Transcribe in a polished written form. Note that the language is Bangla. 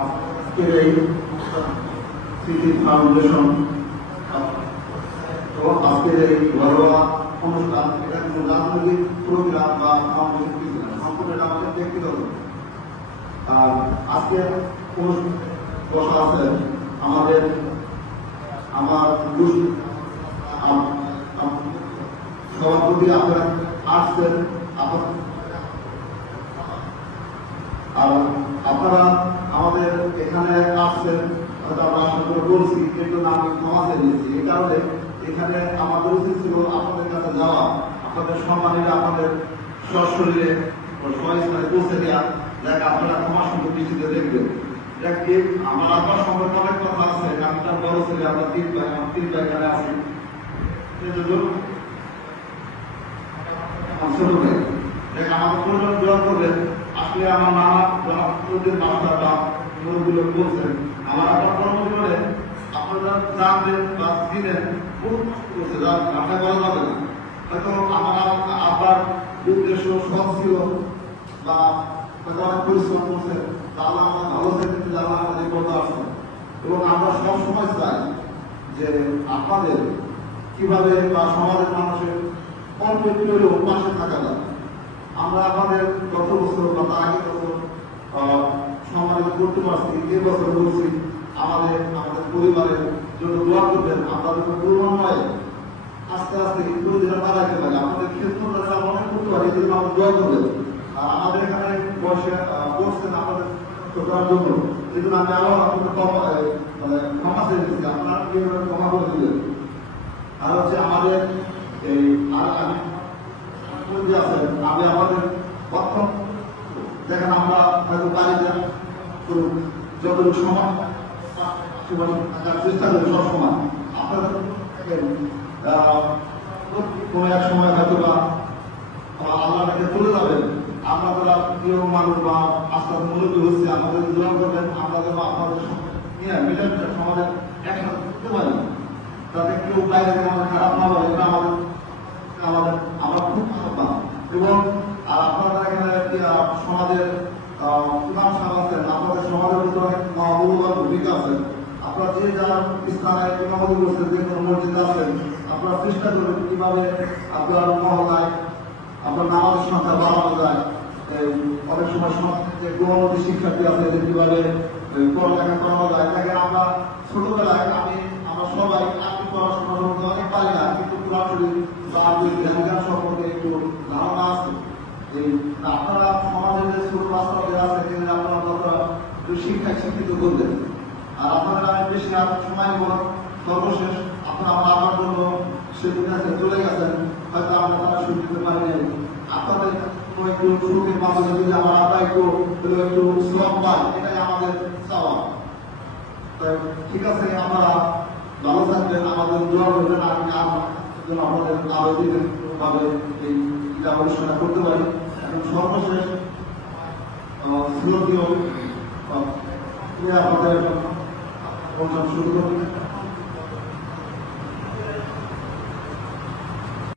আজকের এই স্মৃতি ফাউন্ডেশন এবং আজকের এই ঘরোয়া অনুষ্ঠান এটা কোনো রাজনৈতিক প্রোগ্রাম বা সামাজিক কিছু না, সম্পূর্ণ এটা আমাদের ব্যক্তিগত। আর আজকে বসা আছেন আমার সভাপতি আপনারা আসছেন, আর আপনারা আমাদের এখানে আসছেন, আমরা আশা করে বলছি কিন্তু আমি ক্ষমা চেয়েছি। এই কারণে এখানে আমাদের উচিত ছিল আপনাদের কাছে যাওয়া, আপনাদের সম্মানীরা আপনাদের সশরীরে স্বস্থানে পৌঁছে দেওয়া, দেখ আপনারা ক্ষমা সুন্দর দৃষ্টিতে দেখবেন। আমার আপনার সম্পর্কে অনেক কথা আছে, আমি তার বড় ছেলে, আমরা তিন ভাই এখানে আছি, ছোট ভাই দেখ আমাদের পরিবার দোয়া করবেন। আসলে আমার নানা জনপ্রতিনিধির মাস্টাররা গুলো বলছেন, আমার আপনার কর্মজীবনে আপনারা জানবেন বা চিনেন বহু কষ্ট করছে, যা ভাষায় বলা যাবে না। হয়তো আমার আব্বার উদ্দেশ্য সৎ ছিল বা হয়তো অনেক পরিশ্রম করছে, তাহলে আমরা ভালো থেকে আল্লাহ আমাদের করতে আসছে। এবং আমরা সবসময় চাই যে আপনাদের কিভাবে বা সমাজের মানুষের অল্প একটু হলেও পাশে থাকা যায়। আমরা আমাদের গত বছর বা তার আগের বছর সমাজে করতে পারছি, এই বছর বলছি আমাদের পরিবারের জন্য দোয়া করবেন। আমরা যখন ক্রমান্বয়ে আস্তে আস্তে কিন্তু যেটা বাড়াইতে পারি, আমাদের ক্ষেত্রটা অনেক করতে পারি, এই জন্য আমরা দোয়া করবেন। আর আমাদের এখানে বসে বসছেন আমাদের ছোটার জন্য, এই জন্য আমি আবার আপনাদের ক্ষমা চেয়েছি, আপনারা ক্ষমা করে দিলেন। আর হচ্ছে আমাদের এই আর আমি আমাদের প্রথম দেখেন আমরা হয়তো বাড়িতে যতটুকু সময় থাকার চেষ্টা করি সবসময়, আপনাদের কোনো এক সময় হয়তো বা আল্লাহ থেকে চলে যাবেন, আপনারা প্রিয় মানুষ বা আস্তে মনোযোগ হচ্ছে, আমাদের দোয়া করবেন, আপনাদের বা আপনাদের নিয়ে মিলে সমাজের একসাথে করতে পারি, যাতে কেউ বাইরে আমাদের খারাপ না হয়, এটা আমরা খুব ভালো। এবং আর আপনারা এখানে সমাজের প্রধান সাহেব আছেন, আপনাদের সমাজের ভিতরে অনেক মহামূল্যবান ভূমিকা আছে। আপনারা যে যার স্থানে ইমামতি করছেন, যে কোনো মসজিদে আছেন, আপনারা চেষ্টা করবেন কিভাবে আপনার মহল্লায় আপনার নামাজের সংখ্যা বাড়ানো যায়। অনেক সময় যে গণনদী শিক্ষার্থী আছে, এদের কিভাবে পড়ালেখা করানো যায়। দেখেন আমরা ছোটবেলায় আমরা সবাই আর্থিক পড়াশোনা করতে অনেক পারি না, কিন্তু সরাসরি জ্ঞান সম্পর্কে একটু ধারণা আছে। আপনারা সমাজের যে ছোট বাচ্চাদের আছে, আপনারা শিক্ষিত করবেন। আর আপনারা বেশি আর সময় সর্বশেষ আপনারা আমার জন্য সেদিন কাছে চলে গেছেন, হয়তো আমরা তারা সুখ দিতে পারিনি। আপনাদের একটু সুখের মাধ্যমে যদি আমার আব্বা একটু শ্রম পায়, এটাই আমাদের চাওয়া। ঠিক আছে, আপনারা ভালো থাকবেন, আমাদের দোয়া করবেন, আমি আপনাদের আরো ভাবে এই অনুষ্ঠানটা করতে পারি। এখন সর্বশেষ শ্রদ্ধেয় আপনাদের অনুষ্ঠান শুরু করবেন।